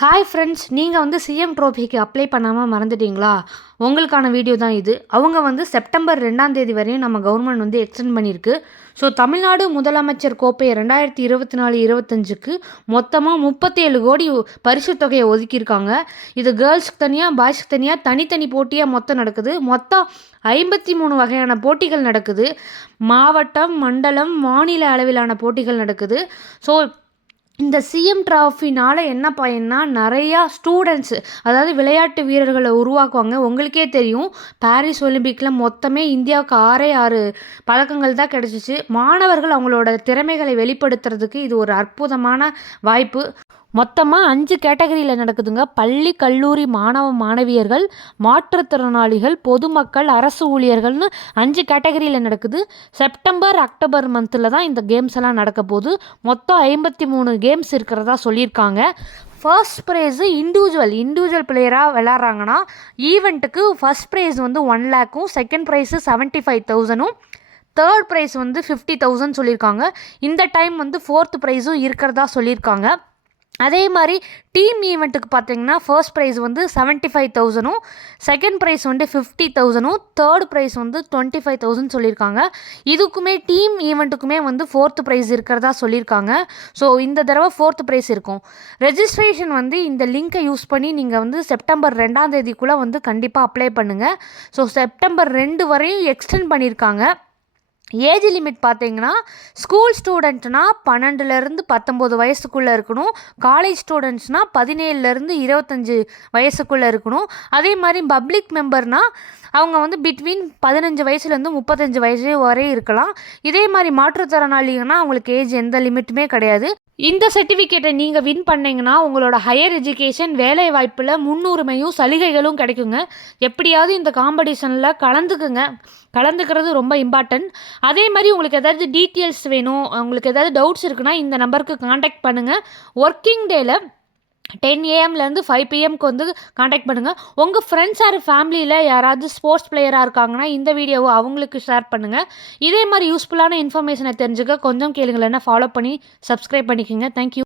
Hi friends நீங்கள் வந்து CM ட்ரோஃபிக்கு apply பண்ணாமல் மறந்துட்டீங்களா? உங்களுக்கான வீடியோ தான் இது. அவங்க வந்து செப்டம்பர் ரெண்டாம் தேதி வரையும் நம்ம கவர்மெண்ட் வந்து எக்ஸ்டெண்ட் பண்ணியிருக்கு ஸோ தமிழ்நாடு முதலமைச்சர் கோப்பையை ரெண்டாயிரத்தி இருபத்தி நாலு இருபத்தஞ்சுக்கு மொத்தமாக முப்பத்தேழு கோடி பரிசு தொகையை ஒதுக்கியிருக்காங்க. இது கேர்ள்ஸ்க்கு தனியாக பாய்ஸ்க்கு தனியாக தனித்தனி போட்டியாக மொத்தம் நடக்குது. மொத்தம் ஐம்பத்தி மூணு வகையான போட்டிகள் நடக்குது. மாவட்டம் மண்டலம் மாநில அளவிலான போட்டிகள் நடக்குது. ஸோ இந்த சிஎம் ட்ராஃபினால் என்ன பயன்னா நிறையா ஸ்டூடெண்ட்ஸு அதாவது விளையாட்டு வீரர்களை உருவாக்குவாங்க. உங்களுக்கே தெரியும் பாரிஸ் ஒலிம்பிக்கில் மொத்தமே இந்தியாவுக்கு ஆறே ஆறு பதக்கங்கள் தான் கிடச்சிச்சு. மாணவர்கள் அவங்களோட திறமைகளை வெளிப்படுத்துறதுக்கு இது ஒரு அற்புதமான வாய்ப்பு. மொத்தமாக அஞ்சு கேட்டகரியில் நடக்குதுங்க. பள்ளி கல்லூரி மாணவ மாணவியர்கள் மாற்றுத்திறனாளிகள் பொதுமக்கள் அரசு ஊழியர்கள்னு அஞ்சு கேட்டகரியில் நடக்குது. செப்டம்பர் அக்டோபர் மந்தில் தான் இந்த கேம்ஸ் எல்லாம் நடக்க போகுது. மொத்தம் ஐம்பத்தி மூணு கேம்ஸ் இருக்கிறதா சொல்லியிருக்காங்க. ஃபர்ஸ்ட் ப்ரைஸு இண்டிவிஜுவல் இண்டிவிஜுவல் பிளேயராக விளாட்றாங்கன்னா ஈவெண்ட்டுக்கு ஃபர்ஸ்ட் ப்ரைஸ் வந்து ஒன் லேக்கும் செகண்ட் ப்ரைஸு செவன்ட்டி ஃபைவ் தௌசண்டும் தேர்ட் ப்ரைஸ் வந்து ஃபிஃப்டி தௌசண்ட் சொல்லியிருக்காங்க. இந்த டைம் வந்து ஃபோர்த் ப்ரைஸும் இருக்கிறதா சொல்லியிருக்காங்க. அதே மாதிரி டீம் ஈவெண்ட்டுக்கு பார்த்தீங்கன்னா ஃபர்ஸ்ட் ப்ரைஸ் வந்து செவன்ட்டி ஃபைவ் தௌசண்டும் செகண்ட் ப்ரைஸ் வந்து ஃபிஃப்டி தௌசண்டும் தேர்ட் ப்ரைஸ் வந்து டுவெண்ட்டி ஃபைவ் தௌசண்ட் சொல்லியிருக்காங்க. இதுக்குமே டீம் ஈவெண்ட்டுக்குமே வந்து ஃபோர்த் ப்ரைஸ் இருக்கிறதா சொல்லியிருக்காங்க. ஸோ இந்த தடவை ஃபோர்த் ப்ரைஸ் இருக்கும். ரெஜிஸ்ட்ரேஷன் வந்து இந்த லிங்க்கை யூஸ் பண்ணி நீங்கள் வந்து செப்டம்பர் ரெண்டாம் தேதிக்குள்ளே வந்து கண்டிப்பாக அப்ளை பண்ணுங்கள் ஸோ செப்டம்பர் ரெண்டு வரையும் எக்ஸ்டெண்ட் பண்ணியிருக்காங்க. ஏஜ் லிமிட் பார்த்தீங்கன்னா ஸ்கூல் ஸ்டூடெண்ட்னா பன்னெண்டுலேருந்து பத்தொம்போது வயசுக்குள்ளே இருக்கணும். காலேஜ் ஸ்டூடெண்ட்ஸ்னால் பதினேழுலேருந்து இருபத்தஞ்சி வயசுக்குள்ளே இருக்கணும். அதே மாதிரி பப்ளிக் மெம்பர்னால் அவங்க வந்து பிட்வீன் பதினஞ்சு வயசுலேருந்து முப்பத்தஞ்சு வயசு வரை இருக்கலாம். இதே மாதிரி மாற்றுத்திறனாளிங்கன்னா அவங்களுக்கு ஏஜ் எந்த லிமிட்டுமே கிடையாது. இந்த சர்டிஃபிகேட்டை நீங்கள் வின் பண்ணிங்கன்னா உங்களோட ஹையர் எஜுகேஷன் வேலை வாய்ப்பில் முன்னுரிமையும் சலுகைகளும் கிடைக்குங்க. எப்படியாவது இந்த காம்படிஷனில் கலந்துக்குங்க. கலந்துக்கிறது ரொம்ப இம்பார்ட்டன்ட் அதே மாதிரி உங்களுக்கு ஏதாவது டீட்டெயில்ஸ் வேணும் உங்களுக்கு ஏதாவது டவுட்ஸ் இருக்குன்னா இந்த நம்பருக்கு காண்டாக்ட் பண்ணுங்கள் ஒர்க்கிங் டேயில் டென் ஏஎம்லேருந்து ஃபைவ் பிஎம்க்கு வந்து காண்டாக்ட் பண்ணுங்கள் உங்கள் ஃப்ரெண்ட்ஸ் ஆர் ஃபேமிலியில் யாராவது ஸ்போர்ட்ஸ் பிளேயராக இருக்காங்கன்னா இந்த வீடியோவை அவங்களுக்கு ஷேர் பண்ணுங்கள் இதே மாதிரி யூஸ்ஃபுல்லான இன்ஃபர்மேஷனை தெரிஞ்சுக்க கொஞ்சம் கேளுங்களேன்னா ஃபாலோ பண்ணி சப்ஸ்கிரைப் பண்ணிக்கோங்க. Thank you